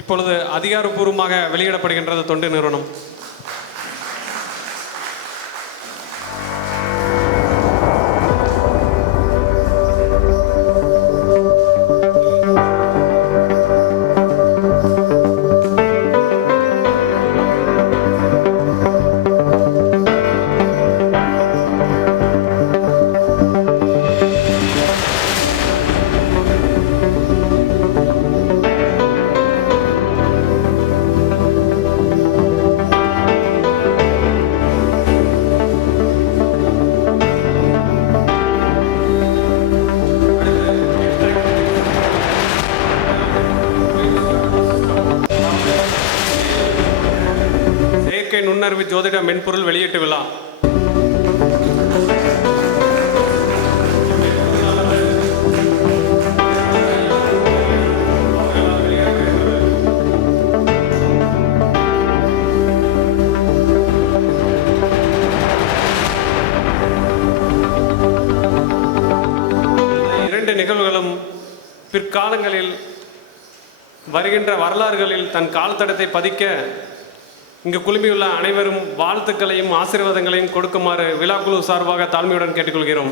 இப்பொழுது அதிகாரப்பூர்வமாக வெளியிடப்படுகின்றது தொண்டு நிறுவனம். செயற்கை ஜோதிட மென்பொருள் வெளியீட்டு விழா. இரண்டு நிகழ்வுகளும் பிற்காலங்களில் வருகின்ற வரலாறுகளில் தன் கால்தடத்தை பதிக்க இங்கு குழுமியுள்ள அனைவரும் வாழ்த்துக்களையும் ஆசீர்வாதங்களையும் கொடுக்குமாறு விழாக்குழு சார்பாக தாழ்மையுடன் கேட்டுக்கொள்கிறோம்.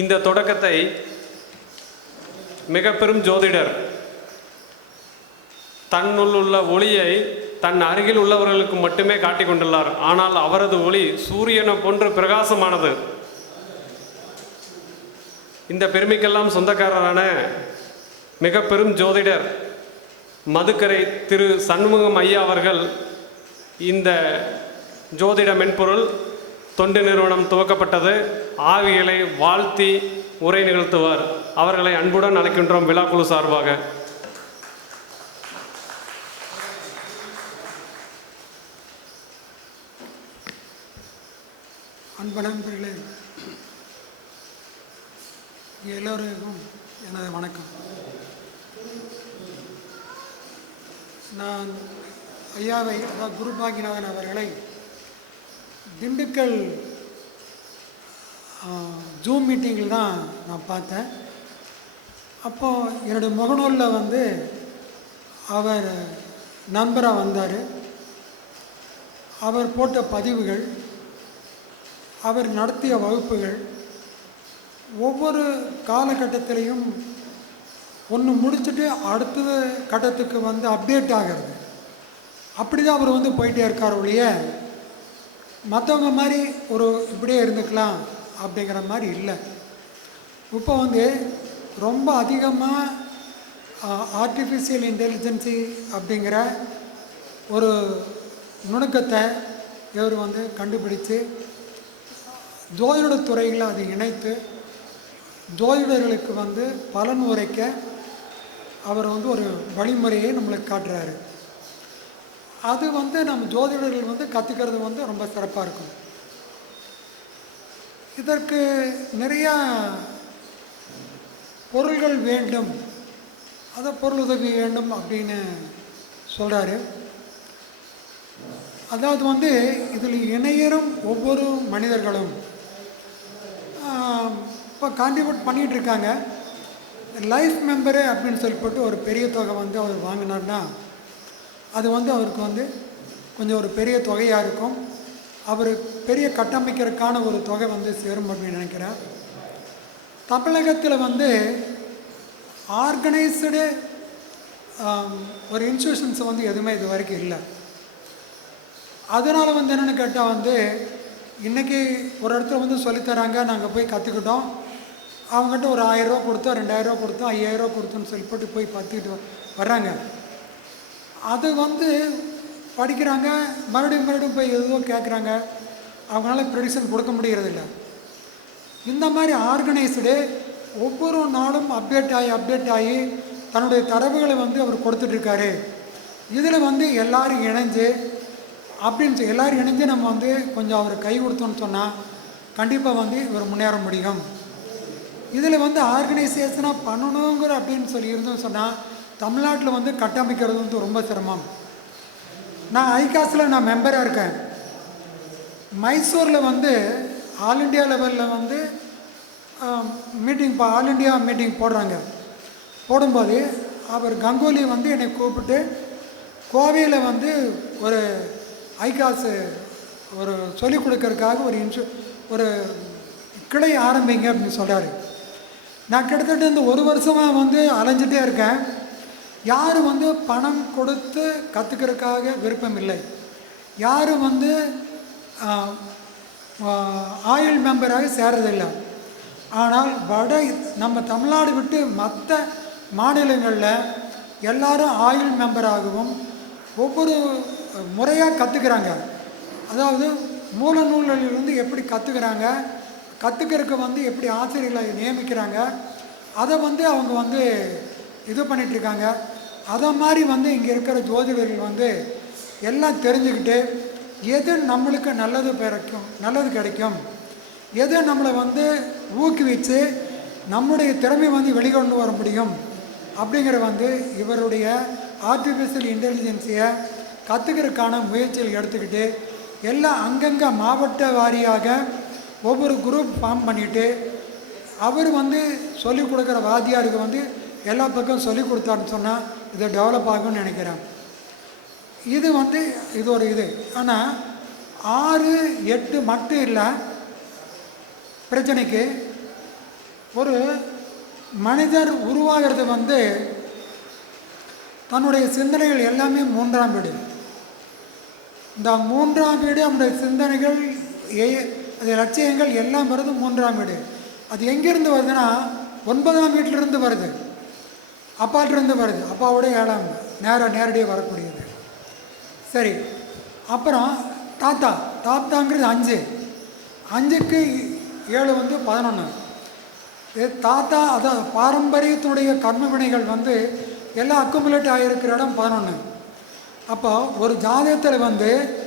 இந்த தொடக்கத்தை மிக பெரும் ஜோதிடர் உள்ள ஒளியை தன் அருகில் உள்ளவர்களுக்கு மட்டுமே காட்டிக் கொண்டுள்ளார். ஆனால் அவரது ஒளி சூரியனை போன்று பிரகாசமானது. இந்த பெருமைக்கெல்லாம் சொந்தக்காரரான மிக பெரும் ஜோதிடர் மதுக்கரை திரு சண்முகம் ஐயா அவர்கள் இந்த ஜோதிட மென்பொருள் தொண்டு நிறுவனம் துவக்கப்பட்டது. ஆவிகளை வாழ்த்தி உரை நிகழ்த்துவார். அவர்களை அன்புடன் அழைக்கின்றோம் விழாக்குழு சார்பாக. அன்பு நண்பர்களே எல்லோருக்கும் எனது வணக்கம். நான் ஐயாவை அதாவது குரு பாக்கியநாதன் அவர்களை திண்டுக்கல் ஜூம் மீட்டிங்கில் தான் நான் பார்த்தேன். அப்போது என்னுடைய முகநூலில் வந்து அவர் நண்பராக வந்தார். அவர் போட்ட பதிவுகள் அவர் நடத்திய வகுப்புகள் ஒவ்வொரு காலகட்டத்திலையும் ஒன்று முடிச்சுட்டு அடுத்தது கட்டத்துக்கு வந்து அப்டேட் ஆகிறது. அப்படி தான் அவர் வந்து போயிட்டே இருக்கார் ஒழிய மற்றவங்க மாதிரி ஒரு இப்படியே இருந்துக்கலாம் அப்படிங்கிற மாதிரி இல்லை. இப்போ வந்து ரொம்ப அதிகமாக ஆர்டிஃபிஷியல் இன்டெலிஜென்சி அப்படிங்கிற ஒரு நுணுக்கத்தை இவர் வந்து கண்டுபிடித்து ஜோதிட துறைகளை அதை இணைத்து ஜோதிடர்களுக்கு வந்து பலன் உரைக்க அவர் வந்து ஒரு வழிமுறையை நம்மளுக்கு காட்டுறாரு. அது வந்து நம்ம ஜோதிடர்கள் வந்து கற்றுக்கிறது வந்து ரொம்ப சிறப்பாக இருக்கும். இதற்கு நிறையா பொருள்கள் வேண்டும். அதை பொருள் உதவி வேண்டும் அப்படின்னு சொல்கிறாரு அதாவது வந்து இதில் இணையரும் ஒவ்வொரு மனிதர்களும் இப்போ கான்ட்ரிபியூட் பண்ணிகிட்டு இருக்காங்க. லைஃப் மெம்பரே அப்படின்னு சொல்லி போட்டு ஒரு பெரிய தொகை வந்து அவர் வாங்கினார்னா அது வந்து அவருக்கு வந்து கொஞ்சம் ஒரு பெரிய தொகையாக இருக்கும். அவர் பெரிய கட்டமைக்கிறதுக்கான ஒரு தொகை வந்து சேரும் அப்படின்னு நினைக்கிறேன் தமிழகத்தில் வந்து ஆர்கனைஸ்டு ஒரு இன்ஸ்டியூஷன்ஸ் வந்து எதுவுமே இது வரைக்கும் இல்லை. அதனால் வந்து என்னென்னு கேட்டால் வந்து இன்றைக்கி ஒரு இடத்துல வந்து சொல்லித்தராங்க நாங்கள் போய் கற்றுக்கிட்டோம் அவங்ககிட்ட ஒரு ஆயிரரூவா கொடுத்தோம் ரெண்டாயிரரூவா கொடுத்தோம் ஐயாயிரரூவா கொடுத்தோன்னு சொல்லி போட்டு போய் பார்த்துக்கிட்டு வர்றாங்க. அது வந்து படிக்கிறாங்க மறுபடியும் மறுபடியும் போய் எதுவோ கேட்குறாங்க அவங்களால ப்ரெடிஷன் கொடுக்க முடியறதில்ல. இந்த மாதிரி ஆர்கனைஸ்டு ஒவ்வொரு நாளும் அப்டேட் ஆகி அப்டேட் ஆகி தன்னுடைய தரவுகளை வந்து அவர் கொடுத்துட்ருக்காரு. இதில் வந்து எல்லோரும் இணைஞ்சு அப்படின்னு எல்லோரும் இணைஞ்சு நம்ம வந்து கொஞ்சம் அவர் கை கொடுத்தோன்னு சொன்னால் கண்டிப்பாக வந்து இவர் முன்னேற முடியும். இதில் வந்து ஆர்கனைசேஷனாக பண்ணணுங்கிற அப்படின்னு சொல்லி இருந்தோம்னு சொன்னால் தமிழ்நாட்டில் வந்து கட்டமைக்கிறது வந்து ரொம்ப சிரமம். நான் ஐகாஸில் நான் மெம்பராக இருக்கேன். மைசூரில் வந்து ஆல் இண்டியா லெவலில் வந்து மீட்டிங் இப்போ ஆல் இண்டியா மீட்டிங் போடுறாங்க. போடும்போது அவர் கங்குலி வந்து என்னை கூப்பிட்டு கோவையில் வந்து ஒரு ஐகாசு ஒரு சொல்லிக் கொடுக்கறதுக்காக ஒரு இன்சு ஒரு கிளை ஆரம்பிங்க அப்படின்னு சொல்கிறாரு நான் கிட்டத்தட்ட இந்த ஒரு வருஷமாக வந்து அலைஞ்சிட்டே இருக்கேன். யாரும் வந்து பணம் கொடுத்து கற்றுக்கிறதுக்காக விருப்பம் இல்லை. யாரும் வந்து ஆயில் ஆயுள் மெம்பராக சேர்றதில்லை. ஆனால் வட நம்ம தமிழ்நாடு விட்டு மற்ற மாநிலங்களில் எல்லாரும் ஆயுள் மெம்பராகவும் ஒவ்வொரு முறையாக கற்றுக்கிறாங்க அதாவது மூல நூல்களிலிருந்து எப்படி கற்றுக்கிறாங்க கற்றுக்கிறதுக்கு வந்து எப்படி ஆசிரியர்களை நியமிக்கிறாங்க அதை வந்து அவங்க வந்து இது பண்ணிகிட்ருக்காங்க இருக்காங்க அதை மாதிரி வந்து இங்கே இருக்கிற ஜோதிடர்கள் வந்து எல்லாம் தெரிஞ்சுக்கிட்டு எது நம்மளுக்கு நல்லது பிறக்கும் நல்லது கிடைக்கும் எது நம்மளை வந்து ஊக்குவித்து நம்முடைய திறமை வந்து வெளிக்கொண்டு வர முடியும் அப்படிங்கிற வந்து இவருடைய ஆர்டிஃபிஷியல் இன்டெலிஜென்ஸியை கற்றுக்கிறதுக்கான முயற்சிகள் எடுத்துக்கிட்டு எல்லாம் அங்கங்கே மாவட்ட வாரியாக ஒவ்வொரு குரூப் ஃபார்ம் பண்ணிவிட்டு அவர் வந்து சொல்லிக் கொடுக்குற வாத்தியாருக்கு வந்து எல்லா பக்கம் சொல்லிக் கொடுத்தாருன்னு சொன்னால் இது டெவலப் ஆகும்னு நினைக்கிறேன். இது வந்து இது ஒரு இது. ஆனால் ஆறு எட்டு மட்டும் இல்லை. பிரச்சனைக்கு ஒரு மனிதர் உருவாகிறது வந்து தன்னுடைய சிந்தனைகள் எல்லாமே மூன்றாம் வீடு. இந்த மூன்றாம் வீடு அவனுடைய சிந்தனைகள் ஏ அது லட்சியங்கள் எல்லாம் வருது மூன்றாம் வீடு. அது எங்கேருந்து வருதுன்னா ஒன்பதாம் வீட்டிலிருந்து வருது. அப்பாட்டிருந்து வருது. அப்பாவோட ஏழாம் நேர நேரடியாக வரக்கூடியது. சரி. அப்புறம் தாத்தா. தாத்தாங்கிறது அஞ்சு. அஞ்சுக்கு ஏழு வந்து பதினொன்று இது தாத்தா அதான் பாரம்பரியத்தினுடைய கர்ம வினைகள் வந்து எல்லாம் அக்குமுலேட் ஆகியிருக்கிற இடம் பதினொன்று அப்போ ஒரு ஜாதகத்தில் வந்து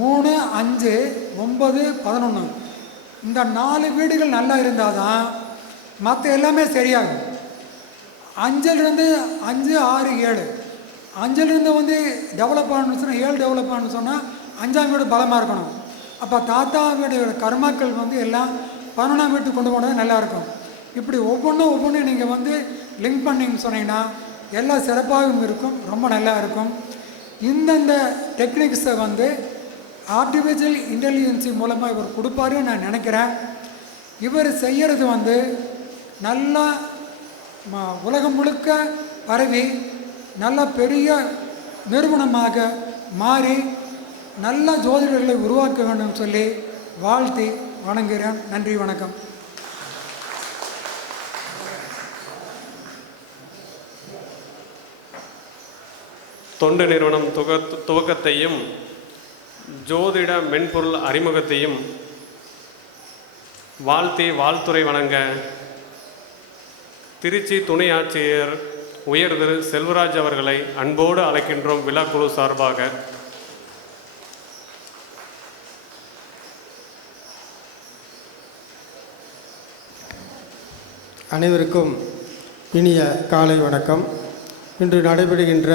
மூணு அஞ்சு ஒம்பது பதினொன்று இந்த நாலு வீடுகள் நல்லா இருந்தால் தான் மற்ற எல்லாமே சரியாகும். அஞ்சிலிருந்து அஞ்சு ஆறு ஏழு. அஞ்சிலிருந்து வந்து டெவலப் ஆகணும்னு சொன்னால் ஏழு டெவலப் ஆகணும்னு சொன்னால் அஞ்சாம் வீடு பலமாக இருக்கணும். அப்போ தாத்தா வீடு கர்மாக்கள் வந்து எல்லாம் பதினொன்றாம் வீட்டுக்கு கொண்டு போனது நல்லாயிருக்கும் இப்படி ஒவ்வொன்றும் ஒவ்வொன்றும் நீங்கள் வந்து லிங்க் பண்ணிங்கன்னு சொன்னீங்கன்னா எல்லாம் சிறப்பாகவும் இருக்கும் ரொம்ப நல்லா இருக்கும். இந்தந்த டெக்னிக்ஸை வந்து ஆர்டிஃபிஷியல் இன்டெலிஜென்சி மூலமாக இவர் கொடுப்பாருன்னு நான் நினைக்கிறேன். இவர் செய்கிறது வந்து நல்லா ம- உலகம் முழுக்க பரவி நல்ல பெரிய நிறுவனமாக மாறி நல்ல ஜோதிடர்களை உருவாக்க வேண்டும் சொல்லி வாழ்த்தி வணங்குகிறேன். நன்றி வணக்கம். தொண்டு நிறுவனம் துவக்கத்தையும் ஜோதிட மென்பொருள் அறிமுகத்தையும் வாழ்த்தி வாழ்த்துறை வணங்க திருச்சி துணை ஆட்சியர் உயர் திரு செல்வராஜ் அவர்களை அன்போடு அழைக்கின்றோம் விழாக்குழு சார்பாக. அனைவருக்கும் இனிய காலை வணக்கம். இன்று நடைபெறுகின்ற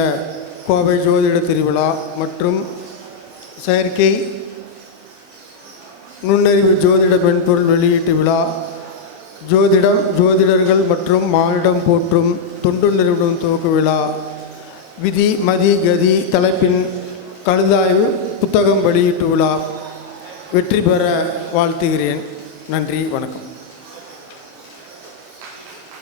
கோவை ஜோதிட திருவிழா மற்றும் செயற்கை நுண்ணறிவு ஜோதிட மென்பொருள் வெளியீட்டு விழா. ஜோதிடம் ஜோதிடர்கள் மற்றும் மானிடம் போற்றும் தொண்டு நிறுவனம் துவக்க விழா. விதி மதி கதி தலைப்பின் கழுதாய்வு புத்தகம் வெளியீட்டு விழா. வெற்றி பெற வாழ்த்துகிறேன். நன்றி வணக்கம்.